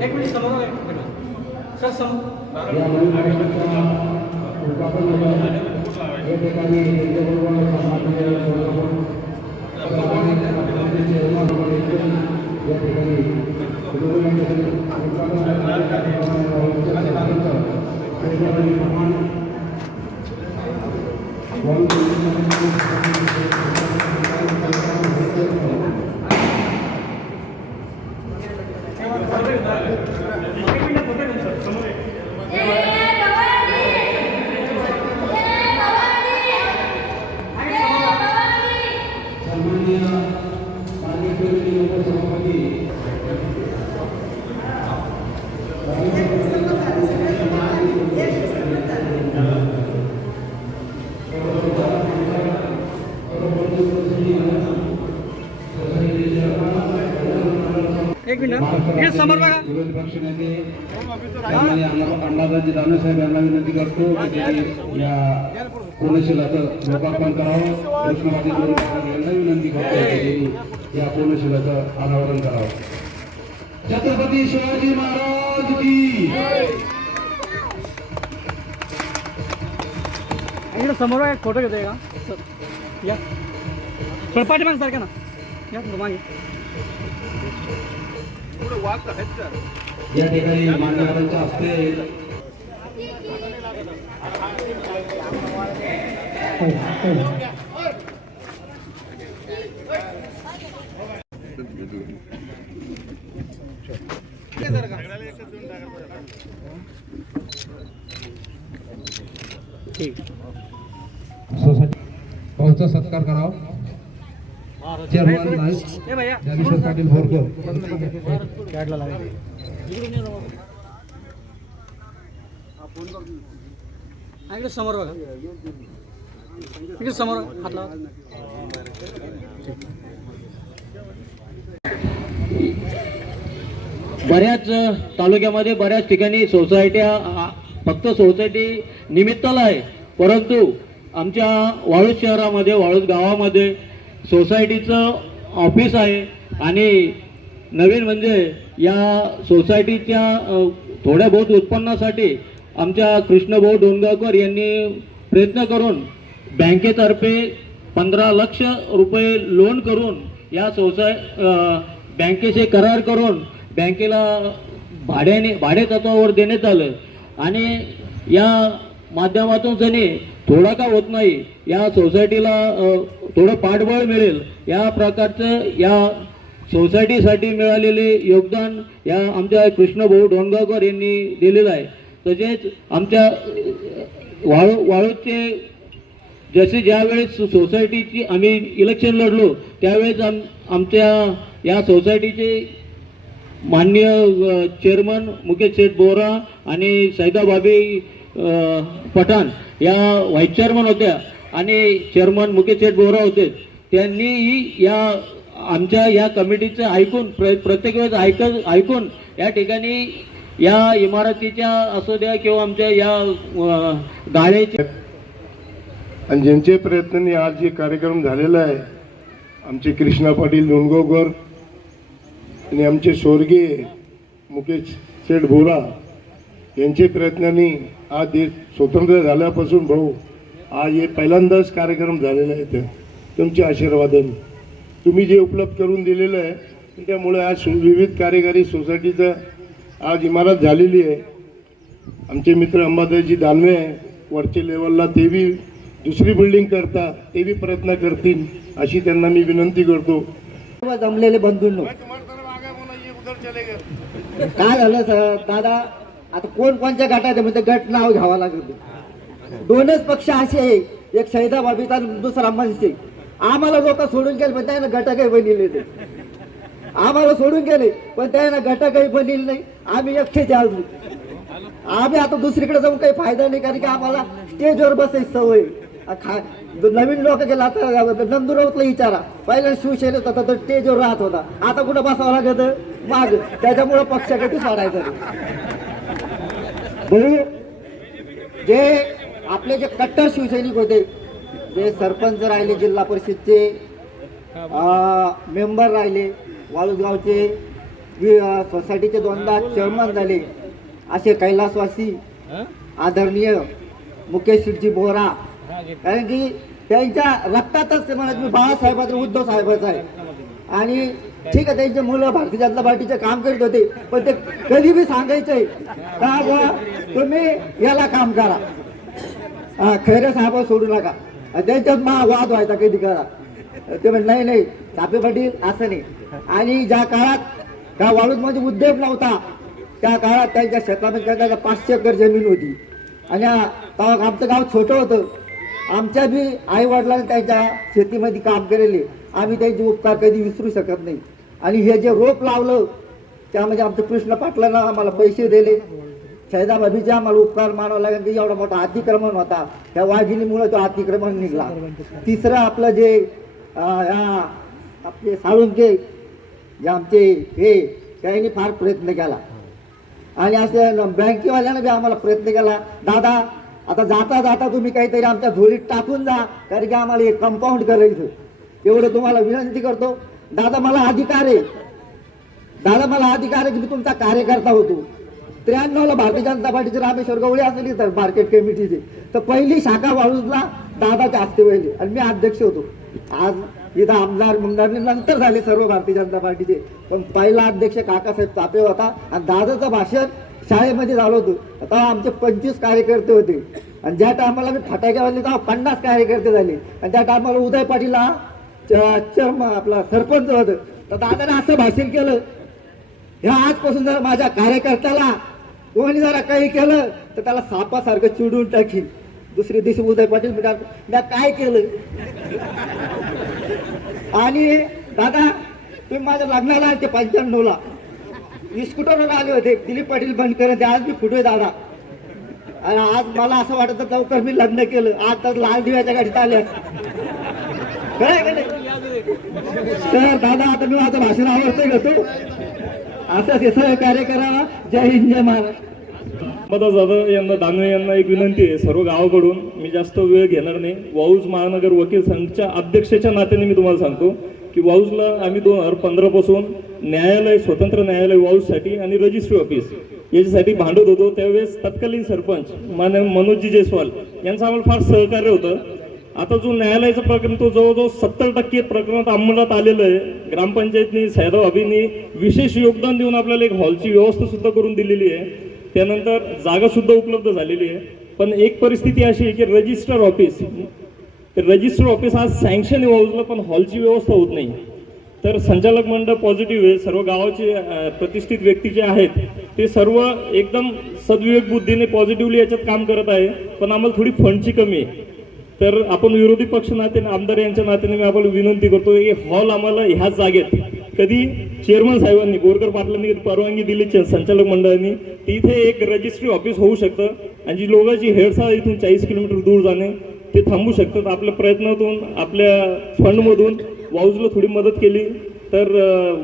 एक मिनिट समोर आहे. सर समोर या महिन्याच्या उद्घाटनाला या ठिकाणी त्यांच्याबरोबर सामान्य सोलापूर सामान्य या ठिकाणी एक मिनिट फोटो घ्या, सर समोर आहे. सन्माननीय मान्यवरील लोकसभापती एक मिनिट हे समोर बघा विरोधी पक्षनेते सन्माननीय अण्णा- अण्णादाजी दानवे साहेब यांना विनंती करतो की त्यांनी या कोनशिलाचं लोकार्पण करावं. कृष्णवादी यांना विनंती करतो की त्यांनी या कोनशिलाचं अनावरण करावं. छत्रपती शिवाजी महाराज की इकडे समोर एक फोटो घेतोय का? सर या. थोडं पाठीमागे सारखा ना. या थोडं मागे. या ठिकाणी मान्यवरांच्या हस्ते सोसायटी भाऊचा सत्कार करावा. चेअरमन नाईक. पाटील भोरकर कॅडला लागेल इकडे समोर बघा. इकडे समोर हात लावा. बऱ्याच तालुक्यामध्ये बऱ्याच ठिकाणी सोसायट्या फक्त सोसायटी निमित्ताला आहे. परंतु आमच्या वाळूज शहरामध्ये वाळूज गावामध्ये सोसायटीचं ऑफिस आहे आणि नवीन म्हणजे या सोसायटीच्या थोड्या बहुत उत्पन्नासाठी आमच्या कृष्णभाऊ डोंगावकर यांनी प्रयत्न करून बँकेतर्फे पंधरा लक्ष रुपये लोन करून या सोसाय बँकेचे करार करून बँकेला भाड्याने भाडे तत्वावर देण्यात आलं. आणि या माध्यमातून जणी थोडा का होत नाही या सोसायटीला थोडं पाठबळ मिळेल या प्रकारचं या सोसायटीसाठी मिळालेले योगदान या आमच्या कृष्णभाऊ डोणगावकर यांनी दिलेलं आहे. तसेच आमच्या वाळू वाळूचे जसे ज्यावेळेस सोसायटीची आम्ही इलेक्शन लढलो त्यावेळेस आम आमच्या या सोसायटीचे माननीय चेअरमन मुकेश शेठ बोरा आणि सैदाबाबी पठाण या व्हाईस चेअरमन होत्या आणि चेअरमन मुकेश शेठ बोरा होते. त्यांनीही या आमच्या या कमिटीचं ऐकून प्र प्रत्येक वेळेस ऐक ऐकून या ठिकाणी या इमारतीच्या असू द्या किंवा आमच्या या अ, गाळ्याच्या आणि ज्यांचे प्रयत्नांनी आज जे कार्यक्रम झालेला आहे आमचे कृष्णा पाटील डोणगावकर आणि आमचे स्वर्गीय मुकेश शेठ बोरा यांचे प्रयत्नांनी आज देश स्वतंत्र झाल्यापासून भाऊ आज हे पहिल्यांदाच कार्यक्रम झालेला आहे इथं. तुमच्या आशीर्वादाने तुम्ही जे उपलब्ध करून दिलेलं आहे त्यामुळे आज सु- विविध कार्यकारी सोसायटीचं आज इमारत झालेली आहे. आमचे मित्र अंबादाजी दानवे आहे वरच्या लेवलला ते बी दुसरी बिल्डिंग करता ते बी प्रयत्न करतील अशी त्यांना मी विनंती करतो. जमलेले बंधूंनो. काय झालं सर? दादा आता कोण कोणत्या गटात आहे? म्हणजे गट नाव घ्यावं लागेल. दोनच पक्ष असे आहे एक शैदा बाबीचा दुसरा मनसे आम्हाला लोक सोडून गेले पण त्यानं गट काही बनले ते आम्हाला सोडून गेले पण त्यानं गट काही बनले नाही. आम्ही एकटेच आहे अजून. आम्ही आता दुसरीकडे जाऊन काही फायदा नाही कारण की आम्हाला स्टेजवर बसायची सवय. खा जो नवीन लोक गेला आता नंदुरावतला विचारा. पहिल्या शिवसेनेत होता तो स्टेजवर राहत होता. आता कुठं बसावं लागत? माग. त्याच्यामुळं पक्षाकडे सोडायचं जे आपले जे कट्टर शिवसैनिक होते जे सरपंच राहिले जिल्हा परिषदचे मेंबर राहिले. वाळूसगावचे सोसायटीचे दोनदा चेअरमन झाले. असे कैलासवासी आदरणीय मुकेश शिवजी बोरा. कारण की त्यांच्या रक्तातच ते म्हणत मी बाळासाहेबाचं उद्धव साहेबाचं आहे. आणि ठीक आहे त्यांचे मुलं भारतीय जनता पार्टीचे काम करीत होते पण ते कधी बी सांगायचे. का तुम्ही याला काम करा. खैरे साहेब सोडू नका. आणि त्यांच्यात मा वाद व्हायचा कधी करा ते म्हणजे नाही नाही चापे पाटील असं नाही. आणि ज्या काळात त्या वाळूजमध्ये उद्योग नव्हता त्या काळात त्यांच्या शेतामध्ये त्याच्या पाचशे एकर जमीन होती. आणि आमचं गाव छोटं होतं. आमच्या बी आई वडिलांनी त्यांच्या शेतीमध्ये काम केलेले. आम्ही त्यांचे उपकार कधी विसरू शकत नाही. आणि हे जे रोप लावलं त्यामध्ये आमचं कृष्ण पाटलांना आम्हाला पैसे दिले. सैदाबाबीचे आम्हाला उपकार मानावा लागेल की एवढा मोठा अतिक्रमण होता. त्या वाघिणीमुळे तो अतिक्रमण निघला. तिसरं आपलं जे आपले साळुंके जे आमचे हे त्यांनी फार प्रयत्न केला. आणि असं बँकेवाल्यानं बी आम्हाला प्रयत्न केला दादा आता जाता जाता तुम्ही काहीतरी आमच्या झोलीत टाकून जा कारण की आम्हाला एक कंपाऊंड करायचं एवढं तुम्हाला विनंती करतो. दादा मला अधिकार आहे. दादा मला अधिकार आहे की मी तुमचा कार्यकर्ता होतो. त्र्याण्णवला भारतीय जनता पार्टीचे रामेश्वर गवळी असली तर मार्केट कमिटीचे तर पहिली शाखा वाळूजला दादाच्या हस्ते व्हायली आणि मी अध्यक्ष होतो. आज इथं आमदार मुमदारने नंतर झाले सर्व भारतीय जनता पार्टीचे. पण पहिला अध्यक्ष काकासाहेब चापे होता. आणि दादाचं भाषण शाळेमध्ये झालं होतं. आता आमचे पंचवीस कार्यकर्ते होते. आणि ज्या टायमाला मी फटाक्यावाले तेव्हा पन्नास कार्यकर्ते झाले. आणि त्या टायमाला उदय पाटीलला चर्म आपला सरपंच होतं. तर दादाने असं भाषण केलं. ह्या आजपासून जर माझ्या कार्यकर्त्याला कोणी जरा काही केलं तर त्याला सापासारखं चिडून टाकी दुसरी दिवशी उदय पाटील मी काय केलं? आणि दादा तुम्ही माझ्या लग्नाला आले ते पंच्याण्णवला. स्कूटरवर आले होते. दिलीप पाटील बंद करत आज मी फुटवे दादा? आणि आज मला असं वाटत लवकर मी लग्न केलं. आज तर लाल दिव्याच्या गाडीत आल्या नाही? तर दादा आता मी माझं भाषण आवडतंय घेतो असं हे कार्य करावा जय हिंद जय महाराष्ट्र. जाधव यांना दानवे यांना एक विनंती आहे सर्व गावाकडून. मी जास्त वेळ घेणार नाही. वाऊज महानगर वकील संघच्या अध्यक्षाच्या नात्याने मी तुम्हाला सांगतो की वाऊजला आम्ही दोन हजार पंधरापासून न्यायालय स्वतंत्र न्यायालय वाऊजसाठी आणि रजिस्ट्री ऑफिस याच्यासाठी भांडत होतो. त्यावेळेस तत्कालीन सरपंच मान्य मनोजजी जयस्वाल यांचं आम्हाला फार सहकार्य होतं. आता जो न्यायालयाचा प्रकरण तो जवळजवळ सत्तर टक्के प्रकरणात अंमलात आलेलं आहे. ग्रामपंचायतनी सैदाव अभिनी विशेष योगदान देऊन आपल्याला एक हॉलची व्यवस्था सुद्धा करून दिलेली आहे. त्यानंतर जागा सुद्धा उपलब्ध झालेली आहे. पण एक परिस्थिती अशी आहे की रजिस्टर ऑफिस रजिस्टर ऑफिस आज सँक्शन हाऊसला पण हॉलची व्यवस्था होत नाही. तर संचालक मंडळ पॉझिटिव्ह आहे. सर्व गावाचे प्रतिष्ठित व्यक्ती जे आहेत ते सर्व एकदम सद्विवेक बुद्धीने पॉझिटिव्हली याच्यात काम करत आहे. पण आम्हाला थोडी फंडची कमी आहे. तर आपण विरोधी पक्ष नात्याने आमदार यांच्या नात्याने मी आपण विनंती करतो की हॉल आम्हाला ह्याच जागेत कधी चेअरमन साहेबांनी गोरकर पाटलांनी परवानगी दिली संचालक मंडळांनी तिथे एक रजिस्ट्री ऑफिस होऊ शकतं आणि जी लोकांची हेडसा इथून चाळीस किलोमीटर दूर जाणे ते थांबू शकतात. आपल्या प्रयत्नातून आपल्या फंडमधून वाऊजला थोडी मदत केली. तर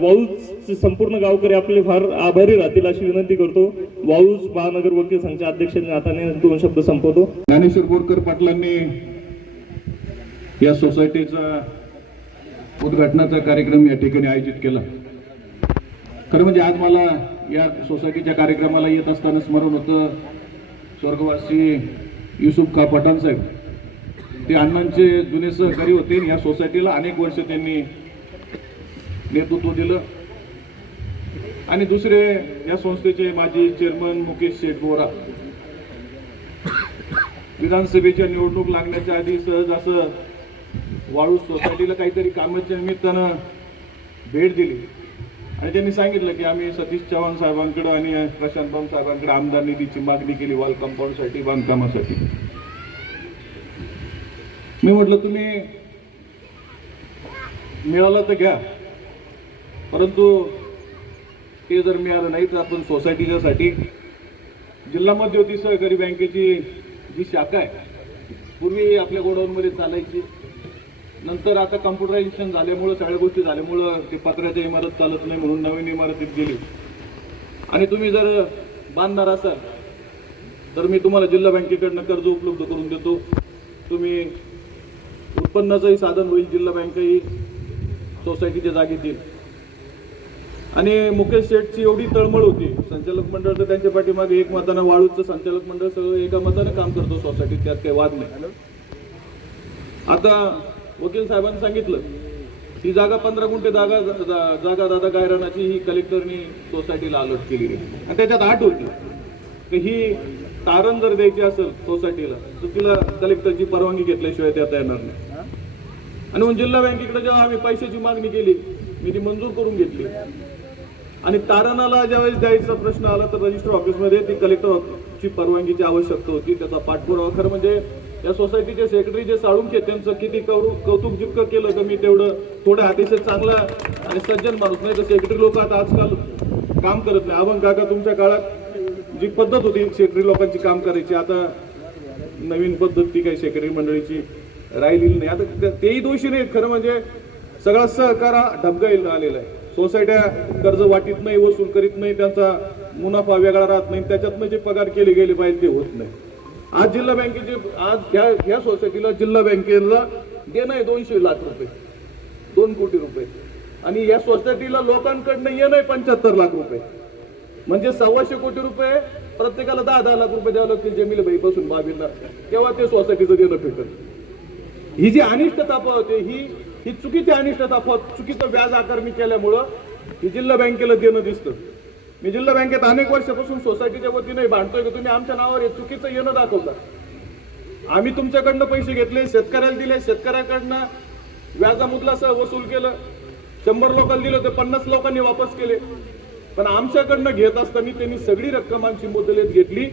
वाऊजचे संपूर्ण गावकरी आपले फार आभारी राहतील अशी विनंती करतो. वाऊज महानगर वकील संघाच्या अध्यक्षांच्या हाताने दोन शब्द संपवतो. ज्ञानेश्वर बोरकर पाटलांनी या सोसायटीचा उद्घाटनाचा कार्यक्रम या ठिकाणी आयोजित केला. खरं म्हणजे आज मला या सोसायटीच्या कार्यक्रमाला येत असताना स्मरण होतं स्वर्गवासी युसुफ का पठाण साहेब. ते अण्णांचे जुने सहकारी होते या सोसायटीला अनेक वर्ष त्यांनी नेतृत्व दिलं. आणि दुसरे या संस्थेचे माजी चेअरमन मुकेश शेठ बोरा. विधानसभेच्या निवडणूक लागण्याच्या आधी सहज असं वाळू सोसायटीला काहीतरी कामाच्या निमित्तानं भेट दिली. आणि त्यांनी सांगितलं की आम्ही सतीश चव्हाण साहेबांकडं आणि प्रशांत भाऊ साहेबांकडे आमदार निधीची मागणी केली वॉल कंपाऊंडसाठी बांधकामासाठी. मी म्हटलं तुम्ही मिळालं तर घ्या. परंतु ते जर मिळालं नाही तर आपण सोसायटीच्यासाठी जिल्हा मध्यवर्ती सहकारी बँकेची जी शाखा आहे पूर्वी आपल्या गोडाऊनमध्ये चालायची. नंतर आता कम्प्युटरायझेशन झाल्यामुळं सगळ्या गोष्टी झाल्यामुळं ते पत्र्याच्या इमारत चालत नाही म्हणून नवीन इमारतीत गेली. आणि तुम्ही जर बांधणार असाल तर मी तुम्हाला जिल्हा बँकेकडनं कर्ज उपलब्ध करून देतो. तुम्ही उत्पन्नाचंही साधन होईल जिल्हा बँकही सोसायटीच्या जागेत येईल आणि मुकेश शेठची एवढी तळमळ होती. संचालक मंडळ तर त्यांच्या पाठीमागे एक मतानं वाळूचं संचालक मंडळ सगळं एका मतानं काम करतो सोसायटीत त्यात काही वाद नाही. आता वकील साहेबांनी सांगितलं ही जागा पंधरा गुंठे जागा जा- जागा दादा गायरानाची ही कलेक्टरनी सोसायटीला अलॉट केली आणि त्याच्यात आठ होती. ही तारण जर द्यायची असेल सोसायटीला तर तिला कलेक्टरची परवानगी घेतल्याशिवाय देता येणार नाही. आणि म्हणून जिल्हा बँकेकडे जेव्हा आम्ही पैशाची मागणी केली मी ती मंजूर करून घेतली. आणि तारणाला ज्यावेळेस द्यायचा प्रश्न आला तर रजिस्टर ऑफिसमध्ये ती कलेक्टरची परवानगीची आवश्यकता होती त्याचा पाठपुरावा. खरं म्हणजे या सोसायटीचे सेक्रेटरी जे साळुंखे त्यांचं किती कौ- कौतुक जितकं केलं तर मी तेवढं थोडं अतिशय चांगला आणि सज्जन माणूस. नाही तर सेक्रेटरी लोक आता आजकाल काम करत नाही. अभंग काका तुमच्या काळात जी पद्धत होती सेक्रेटरी लोकांची काम करायची आता नवीन पद्धत ती काही सेक्रेटरी मंडळीची राहिलेली नाही. आता तेही दोषी नाहीत. खरं म्हणजे सगळा सहकार हा ढबगाईला आलेला आहे. सोसायट्या कर्ज वाटीत नाही वसूल करीत नाही त्यांचा मुनाफा वेगळा राहत नाही. त्याच्यातनं जे पगार केले गेले पाहिजे ते होत नाही. आज जिल्हा बँकेचे आज ह्या ह्या सोसायटीला जिल्हा बँकेला देणं आहे दोनशे लाख रुपये. दोन कोटी रुपये. आणि या सोसायटीला लोकांकडनं येणं आहे पंच्याहत्तर लाख रुपये. म्हणजे सव्वाशे कोटी रुपये प्रत्येकाला दहा दहा लाख रुपये द्यावं लागतील जमील भाई पासून बाबींना. तेव्हा ते सोसायटीचं देणं भेटल. ही जी अनिष्ट तापा होते ही ही चुकीची अनिष्ट तापा चुकीचं व्याज आकारणी केल्यामुळं ही जिल्हा बँकेला देणं दिसतं. मी जिल्हा बँकेत अनेक वर्षापासून सोसायटीच्या वतीने भांडतोय की तुम्ही आमच्या नावावर हे चुकीचं येणं दाखवता. आम्ही तुमच्याकडनं पैसे घेतले शेतकऱ्याला दिले शेतकऱ्याकडनं व्याजामुदलासह वसूल केलं. शंभर लोकांना दिलं ते पन्नास लोकांनी वापस केले. पण आमच्याकडनं घेत असताना त्यांनी सगळी रक्कम आमची मुदलेत घेतली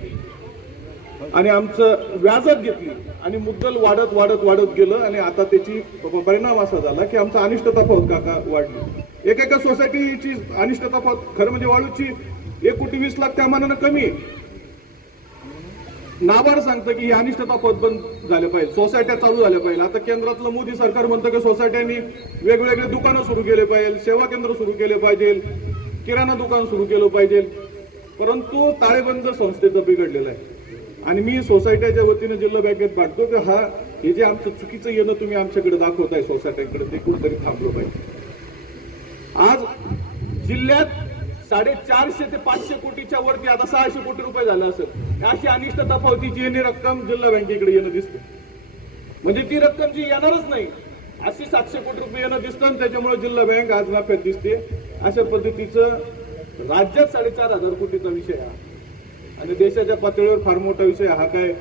आणि आमचं व्याजात घेतली. आणि मुद्दल वाढत वाढत वाढत गेलं आणि आता त्याची परिणाम असा झाला की आमचा अनिष्ट तफावत काका वाढली. एक एका सोसायटीची अनिष्टता खरं म्हणजे वाळूची एक कोटी वीस लाख त्या मानानं कमी. नाबार सांगतं की ही अनिष्टता पद बंद झाले पाहिजे सोसायट्या चालू झाल्या पाहिजे. आता केंद्रातलं मोदी सरकार म्हणतं की सोसायट्यांनी वेगवेगळे दुकानं सुरू केले पाहिजे सेवा केंद्र सुरू केले पाहिजे किराणा दुकान सुरू केलं पाहिजे. परंतु ताळेबंद संस्थेचं बिघडलेलं आहे. आणि मी सोसायट्याच्या वतीनं जिल्हा बँकेत पाठतो की हा हे जे आमचं चुकीचं येणं तुम्ही आमच्याकडे दाखवताय सोसायट्यांकडे ते कुठंतरी थांबलं पाहिजे. आज जिल्ह्यात साडेचारशे ते पाचशे कोटीच्या वरती आता सहाशे कोटी रुपये झाले असेल. अशी अनिष्ट तफावतीची येणे रक्कम जिल्हा बँकेकडे येणं दिसते म्हणजे ती रक्कम जी येणारच नाही अशी सातशे कोटी रुपये येणं दिसतं आणि त्याच्यामुळे जिल्हा बँक आज नफ्यात दिसते. अशा पद्धतीचं राज्यात साडेचार हजार कोटीचा विषय हा. आणि देशाच्या पातळीवर फार मोठा विषय हा काय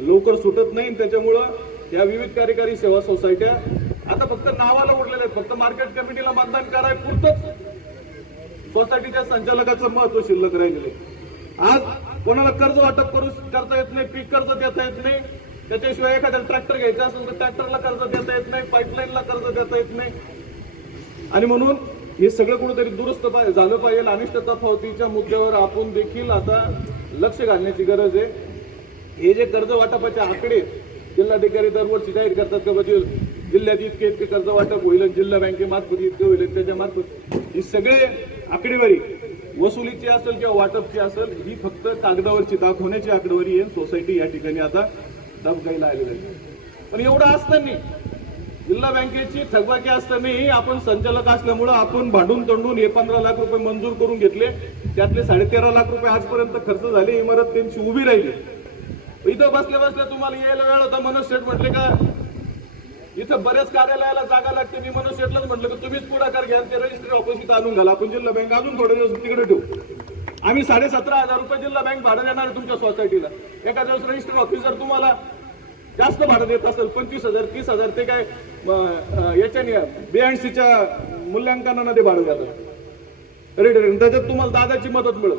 लवकर सुटत नाही आणि त्याच्यामुळं या विविध कार्यकारी सेवा सोसायट्या आता फक्त नावाला उडलेल्या आहे फक्त मार्केट कमिटीला मतदान कराय पुरतच. सोसायटीच्या संचालकाचं महत्त्व शिल्लक राहिलेले आज कोणाला कर्ज वाटप करू करता येत नाही पीक कर्ज देता येत नाही. त्याच्याशिवाय एखाद्या ट्रॅक्टर घ्यायचा असेल तर ट्रॅक्टरला कर्ज देता येत नाही पाईपलाईनला कर्ज देता येत नाही. आणि म्हणून हे सगळं कुठेतरी दुरुस्त झालं पाहिजे. अनिष्ट तफावतीच्या मुद्द्यावर आपण देखील आता लक्ष घालण्याची गरज आहे. हे जे कर्ज वाटपाचे आकडे जिल्हाधिकारी दरवर्षी जाहीर करतात का बदल? जिल्ह्यात इतके इतके कर्ज वाटप होईल जिल्हा बँकेमार्फत इतके होईल त्याच्या मार्फत ही सगळे आकडेवारी वसुलीची असेल किंवा वाटपची असेल ही फक्त कागदावरची दाखवण्याची आकडेवारी आहे. सोसायटी या ठिकाणी आता दबकायला आलेली आहे. पण एवढं असताना जिल्हा बँकेची थकबाकी असतानाही आपण संचालक असल्यामुळं आपण भांडून तंडून हे पंधरा लाख रुपये मंजूर करून घेतले. त्यातले साडेतेरा लाख रुपये आजपर्यंत खर्च झाले. इमारत त्यांची उभी राहिली. इथं बसल्या बसल्या तुम्हाला यायला वेळ होता. मनोज शेठ म्हटले का इथं बऱ्याच कार्यालयाला जागा लागते. मी मनोज शेठलाच म्हटलं की तुम्हीच पुढाकार घ्या ते रजिस्ट्री ऑफिस इथं आणून घाला. आपण जिल्हा बँक अजून थोडे दिवस तिकडे ठेवू. आम्ही साडेसतरा हजार रुपये जिल्हा बँक भाडं देणार आहे तुमच्या सोसायटीला एका दिवस रजिस्ट्री ऑफिस जर तुम्हाला जास्त भाडं देत असेल पंचवीस हजार तीस हजार ते काय अं, याच्याने बीएनसीच्या मूल्यांकनानं ते भाडं देतात रेट रेट त्याच्यात तुम्हाला दादाची मदत मिळेल.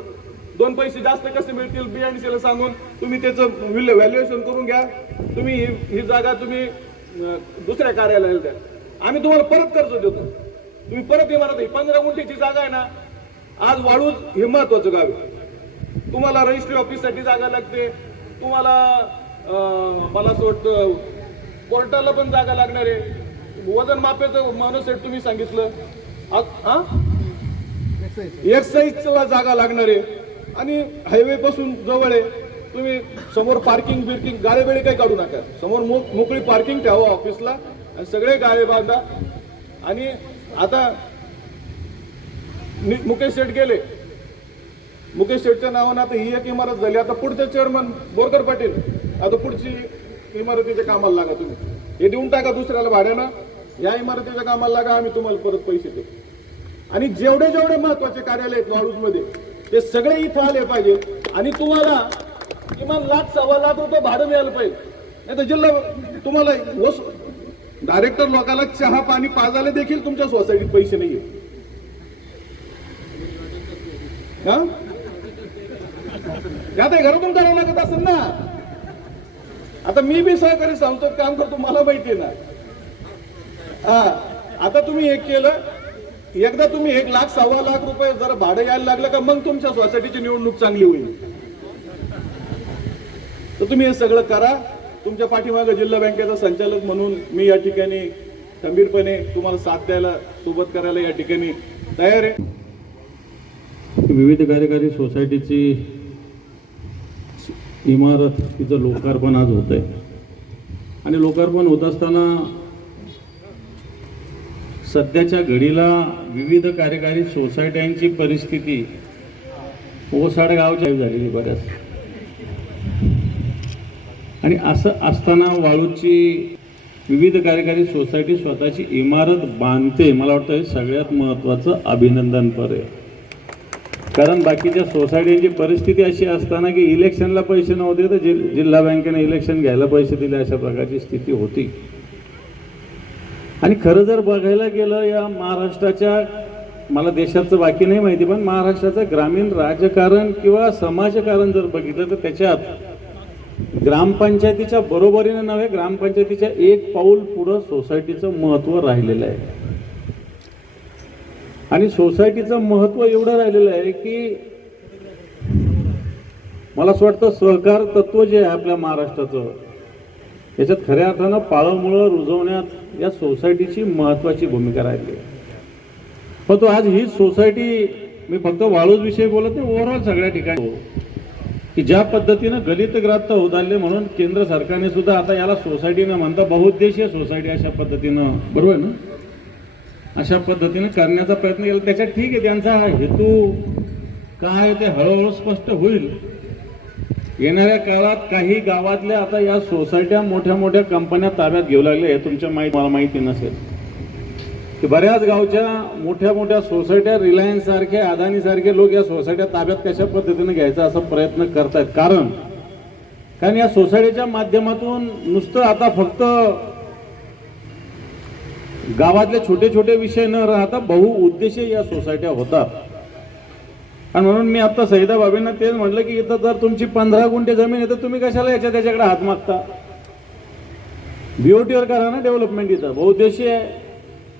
दोन पैसे जास्त कसे मिळतील बीएनसीला सांगून तुम्ही त्याचं व्हॅल्युएशन करून घ्या. तुम्ही ही ही जागा तुम्ही दुसऱ्या कार्यालयाला द्या. आम्ही तुम्हाला परत कर्ज देतो. तुम्ही परत इमारत पंधरा गुंठीची जागा आहे ना आज वाळूज हे महत्वाचं गाव आहे. तुम्हाला रजिस्ट्री ऑफिससाठी जागा लागते. तुम्हाला मला असं वाटतं कोर्टाला पण जागा लागणार आहे. वजन मापेचं मनसेट तुम्ही सांगितलं. एक्साईजला जागा लागणार आहे. आणि हायवे पासून जवळ आहे. तुम्ही समोर पार्किंग बिर्किंग गाळे काही काढू नका. समोर मोक मोकळी पार्किंग ठेवा ऑफिसला आणि सगळे गाळे बांधा. आणि आता मुकेश शेठ गेले. मुकेश शेठच्या नावानं आता ही एक इमारत झाली. आता पुढचे चेअरमन बोरकर पाटील. आता पुढची इमारतीच्या कामाला लागा तुम्ही. हे देऊन टाका दुसऱ्याला भाड्यानं. या इमारतीच्या कामाला लागा आम्ही तुम्हाला परत पैसे देऊ. आणि जेवढे जेवढे महत्त्वाचे कार्यालय आहेत वाळूजमध्ये ते सगळे इथं आले पाहिजे. आणि तुम्हाला किमान लाख सव्वा लाख रुपये भाडं मिळालं पाहिजे. नाही तर जिल्हा तुम्हाला डायरेक्टर लोकांना चहा पाणी पाजायला देखील तुमच्या सोसायटीत पैसे नाहीये. हा? आता घरातून करावं लागत असेल ना. आता मी बी सहकारी संस्थेत काम करतो मला माहिती ना. हा आता तुम्ही एक केलं एकदा तुम्ही एक लाख सव्वा लाख रुपये जर भाडं यायला लागलं का मग तुमच्या सोसायटीची निवडणूक चांगली होईल. तर तुम्ही हे सगळं करा. तुमच्या पाठीमागं जिल्हा बँकेचा संचालक म्हणून मी या ठिकाणी खंबीरपणे तुम्हाला साथ द्यायला सोबत करायला या ठिकाणी तयार आहे. विविध कार्यकारी सोसायटीची इमारत तिचं लोकार्पण आज होत आहे. आणि लोकार्पण होत असताना सध्याच्या घडीला विविध कार्यकारी सोसायट्यांची परिस्थिती ओसाड गावच्या झालेली बऱ्याच. आणि असं असताना वाळूची विविध कार्यकारी सोसायटी स्वतःची इमारत बांधते. मला वाटतं हे सगळ्यात महत्त्वाचं अभिनंदनपर आहे. कारण बाकीच्या सोसायटीची परिस्थिती अशी असताना की इलेक्शनला पैसे नव्हते तर जि जिल्हा बँकेने इलेक्शन घ्यायला पैसे दिले अशा प्रकारची स्थिती होती. आणि खरं जर बघायला गेलं या महाराष्ट्राच्या मला देशाचं बाकी नाही माहिती पण महाराष्ट्राचं ग्रामीण राजकारण किंवा समाजकारण जर बघितलं तर त्याच्यात ग्रामपंचायतीच्या बरोबरीने नव्हे ग्रामपंचायतीच्या एक पाऊल पुढं सोसायटीचं महत्त्व राहिलेलं आहे. आणि सोसायटीचं महत्त्व एवढं राहिलेलं आहे की मला असं वाटतं सहकार तत्व जे आहे आपल्या महाराष्ट्राचं याच्यात खऱ्या अर्थानं पाळंमुळं रुजवण्यात या सोसायटीची महत्त्वाची भूमिका राहिली परंतु तो आज ही सोसायटी मी फक्त वाळूज विषयी बोलत नाही ओव्हरऑल सगळ्या ठिकाणी की ज्या पद्धतीनं गलितग्रस्त उदारले म्हणून केंद्र सरकारने सुद्धा आता याला सोसायटी न म्हणता बहुउद्देशीय सोसायटी अशा पद्धतीनं बरोबर ना? अशा पद्धतीनं करण्याचा प्रयत्न केला. त्याच्यात ठीक आहे त्यांचा हा हेतू काय ते हळूहळू स्पष्ट होईल. येणाऱ्या काळात काही गावातल्या आता या सोसायट्या मोठ्या मोठ्या कंपन्या ताब्यात घेऊ लागल्या हे तुमच्या माहिती मला माहिती नसेल. की बऱ्याच गावच्या मोठ्या मोठ्या सोसायट्या रिलायन्स सारखे अदानी सारखे लोक या सोसायट्या ताब्यात कशा पद्धतीने घ्यायचा असा प्रयत्न करतायत? कारण कारण या सोसायटीच्या माध्यमातून नुसतं आता फक्त गावातले छोटे छोटे विषय न राहता बहुउद्देशीय या सोसायट्या होतात. आणि म्हणून मी आता सहिदा बाबींना तेच म्हटलं की इथं जर तुमची पंधरा गुंठे जमीन आहे तर तुम्ही कशाला याच्या त्याच्याकडे हात मागता? बीओटीवर करा ना डेव्हलपमेंट इथं. बहुउद्देशीय आहे.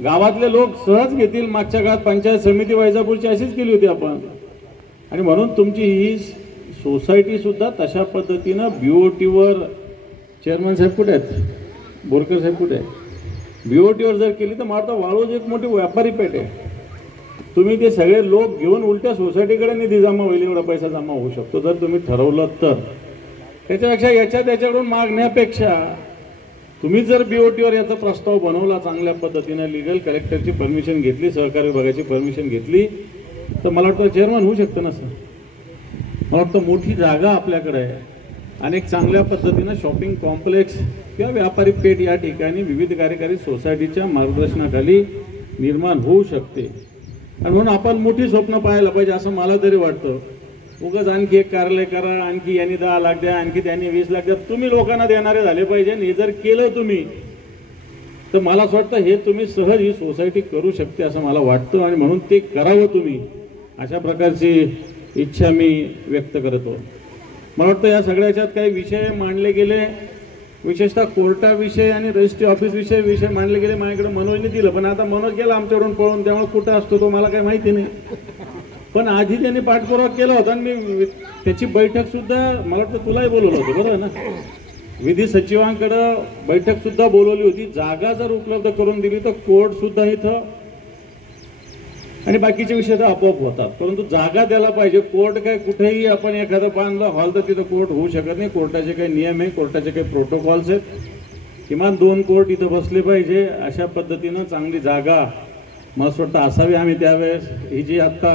गावातले लोक सहज घेतील. मागच्या काळात पंचायत समिती वैजापूरची अशीच केली होती आपण. आणि म्हणून तुमची ही सोसायटीसुद्धा तशा पद्धतीनं बी ओ टीवर चेअरमॅन साहेब कुठे आहेत? बोरकर साहेब कुठे आहेत? टीवर जर केली तर मला वाटतं वाळूज एक मोठी व्यापारी पेठ आहे. तुम्ही ते सगळे लोक घेऊन उलट्या सोसायटीकडे निधी जमा होईल एवढा पैसा जमा होऊ शकतो. जर तुम्ही ठरवलं तर. त्याच्यापेक्षा याच्या त्याच्याकडून मागण्यापेक्षा तुम्ही जर बीओटीवर याचा प्रस्ताव बनवला चांगल्या पद्धतीनं लिगल कलेक्टरची परमिशन घेतली सहकारी विभागाची परमिशन घेतली तर मला वाटतं चेअरमन होऊ शकतं ना सर मला वाटतं मोठी जागा आपल्याकडे आहे. आणि एक चांगल्या पद्धतीनं शॉपिंग कॉम्प्लेक्स किंवा व्यापारी पेठ या ठिकाणी विविध कार्यकारी सोसायटीच्या मार्गदर्शनाखाली निर्माण होऊ शकते. आणि म्हणून आपण मोठी स्वप्न पाहायला पाहिजे असं मला तरी वाटतं. उगाच आणखी एक कार्यालय करा आणखी यांनी दहा लाख द्या आणखी त्यांनी वीस लाख द्या. तुम्ही लोकांना देणारे झाले पाहिजे. आणि हे जर केलं तुम्ही तर मला असं वाटतं हे तुम्ही सहज ही सोसायटी करू शकते असं मला वाटतं आणि म्हणून ते करावं तुम्ही. अशा प्रकारची इच्छा मी व्यक्त करतो मला वाटतं या सगळ्याच्यात काही विषय मांडले गेले. विशेषतः कोर्टाविषयी आणि रजिस्ट्री ऑफिसविषयी विषय मांडले गेले. माझ्याकडे मनोजने दिलं. पण आता मनोज गेला आमच्याकडून पळून. त्यामुळे कुठं असतो तो मला काही माहिती नाही. पण आधी त्यांनी पाठपुरावा केला होता आणि मी त्याची बैठक सुद्धा मला वाटतं तुलाही बोलवलं होतं बरोबर ना? विधी सचिवांकडं बैठक सुद्धा बोलवली होती. जागा जर उपलब्ध करून दिली तर कोर्ट सुद्धा इथं आणि बाकीचे विषय तर आपोआप होतात. परंतु जागा द्यायला पाहिजे. कोर्ट काय कुठेही आपण एखादं बांधलं हॉल तर तिथं कोर्ट होऊ शकत नाही. कोर्टाचे काही नियम आहे कोर्टाचे काही प्रोटोकॉल्स आहेत. किमान दोन कोर्ट इथं बसले पाहिजे. अशा पद्धतीनं चांगली जागा मला वाटतं असावी आम्ही त्यावेळेस. ही जी आत्ता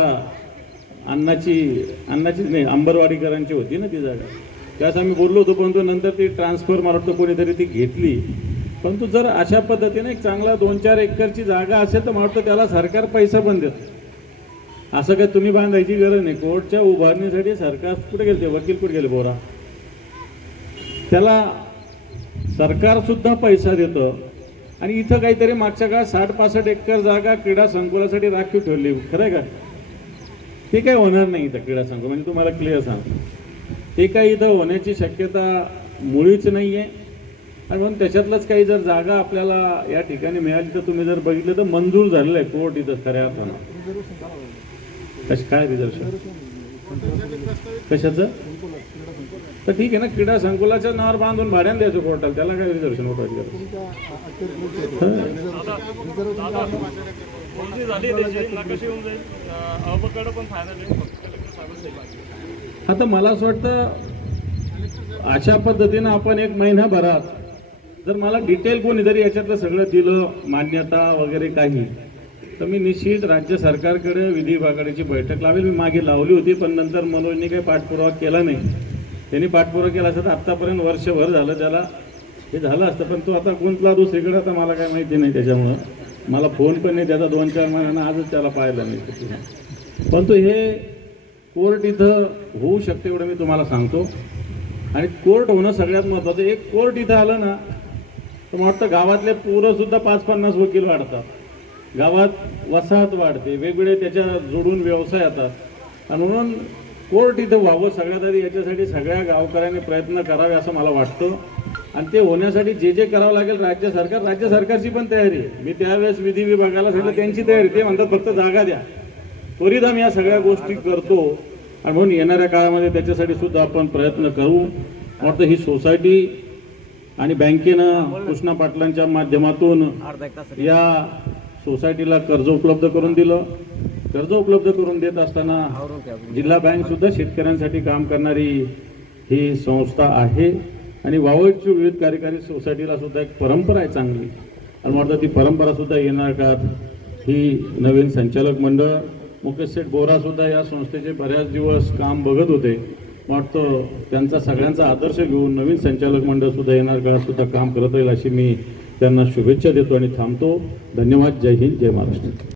अन्नाची अन्नाची नाही अंबरवाडीकरांची होती ना ती जागा. त्यास आम्ही बोललो होतो परंतु नंतर ती ट्रान्सफर मला वाटतं कोणीतरी ती घेतली. परंतु जर अशा पद्धतीने एक चांगला दोन चार एकरची जागा असेल तर मला वाटतं त्याला सरकार पैसा पण देतो. असं काय तुम्ही बांधायची गरज नाही. कोर्टच्या उभारणीसाठी सरकार कुठे गेले वकील कुठे गेले बोरा? त्याला सरकारसुद्धा पैसा देतं. आणि इथं काहीतरी मागच्या काळात साठ पासष्ट एकर जागा क्रीडा संकुलासाठी राखीव ठेवली. खरं आहे का? ते काय होणार नाही इथं क्रीडा संकुल. म्हणजे तुम्हाला क्लिअर सांगतो. ते काही इथं होण्याची शक्यता मुळीच नाही आहे आणि म्हणून त्याच्यातलंच काही जर जागा आपल्याला या ठिकाणी मिळाली तर तुम्ही जर बघितलं तर मंजूर झालेलं आहे कोर्ट इथं खऱ्या अर्थानं कश काय रिझर्वेशन कशाचं? तर ठीक आहे ना क्रीडा संकुलाच्या नावावर बांधून भाड्यानं द्यायचं कोर्टाला. त्याला काय रिझर्वेशन होतं आता मला असं वाटतं अशा पद्धतीनं आपण एक महिन्याभरात जर मला डिटेल कोणीतरी याच्यातलं सगळं दिलं मान्यता वगैरे काही तर मी निश्चित राज्य सरकारकडे विधी विभागाची बैठक लावेल. मी मागे लावली होती पण नंतर मनोजनी काही पाठपुरावा केला नाही. त्यांनी पाठपुरावा केला असता तर आत्तापर्यंत वर्षभर झालं त्याला हे झालं असतं. पण तो आता गुंतला दुसरीकडे आता मला काय माहिती नाही त्याच्यामुळं. मला फोन पण नाही त्याचा दोन चार महिन्यानं आजच त्याला पाहायला नाही परंतु हे कोर्ट इथं होऊ शकते एवढं मी तुम्हाला सांगतो. आणि कोर्ट होणं सगळ्यात महत्त्वाचं एक कोर्ट इथं आलं ना तर मला वाटतं गावातले पोरंसुद्धा पाच पन्नास वकील वाढतात. गावात वसाहत वाढते वेगवेगळे त्याच्या जोडून व्यवसाय येतात. आणि म्हणून कोर्ट इथं व्हावं सगळ्यात आधी याच्यासाठी सगळ्या गावकऱ्यांनी प्रयत्न करावे असं मला वाटतं. आणि ते होण्यासाठी जे जे करावं लागेल राज्य सरकार राज्य सरकारची पण तयारी आहे. मी त्यावेळेस विधी विभागाला सांगितलं त्यांची तयारी ते म्हणतात फक्त जागा द्या. त्वरित आम्ही या सगळ्या गोष्टी करतो. आणि म्हणून येणाऱ्या काळामध्ये त्याच्यासाठी सुद्धा आपण प्रयत्न करू. वाटतं ही सोसायटी आणि बँकेनं कृष्णा पाटलांच्या माध्यमातून या सोसायटीला कर्ज उपलब्ध करून दिलं. कर्ज उपलब्ध करून देत असताना जिल्हा बँक सुद्धा शेतकऱ्यांसाठी काम करणारी ही संस्था आहे. आणि वावळची विविध कार्यकारी सोसायटीला सुद्धा एक परंपरा आहे चांगली. आणि मला वाटतं ती परंपरा सुद्धा येणार काळात ही नवीन संचालक मंडळ मुकेश सेठ बोरा सुद्धा या संस्थेचे बऱ्याच दिवस काम बघत होते. वाटतं त्यांचा सगळ्यांचा आदर्श घेऊन नवीन संचालक मंडळ सुद्धा येणार काळात सुद्धा काम करत राहील अशी मी त्यांना शुभेच्छा देतो आणि थांबतो. धन्यवाद. जय हिंद. जय महाराष्ट्र.